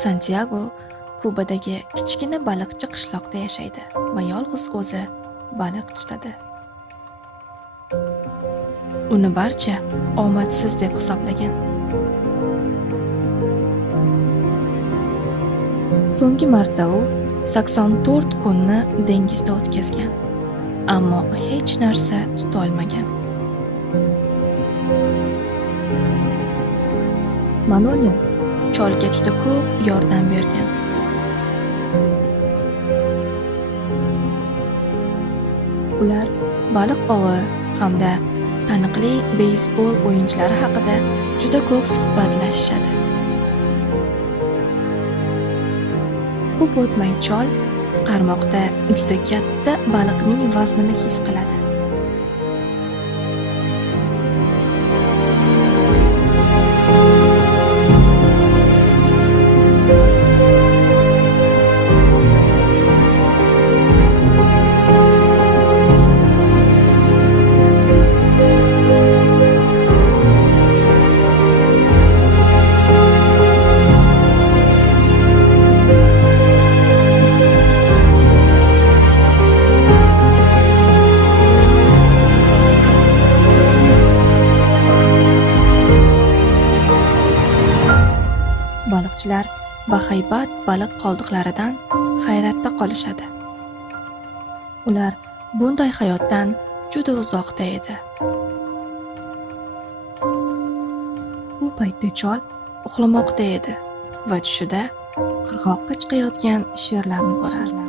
Santyago Kubadagi kichkina baliqchi qishloqda yashaydi va yolg'iz o'zi baliq tutadi. Uni barcha omadsiz deb hisoblagan. So'nggi marta u 84 kunni dengizda o'tkazgan, ammo hech narsa tuta olmagan. Manolin cholga juda ko'p yordam bergan. Ular baliq ovi hamda taniqli beysbol o'yinchilari haqida juda ko'p suhbatlashishadi. Ko'p o'tmay chol qarmoqda juda katta baliqning vaznini his qiladi. Baliqchilar bahaybat baliq qoldiqlaridan hayratda qolishadi. Ular bunday hayotdan juda uzoqda edi. Bu paytda chol uxlamoqda edi va tushida qirg'oqqa chiqayotgan sherlarni ko'rardi.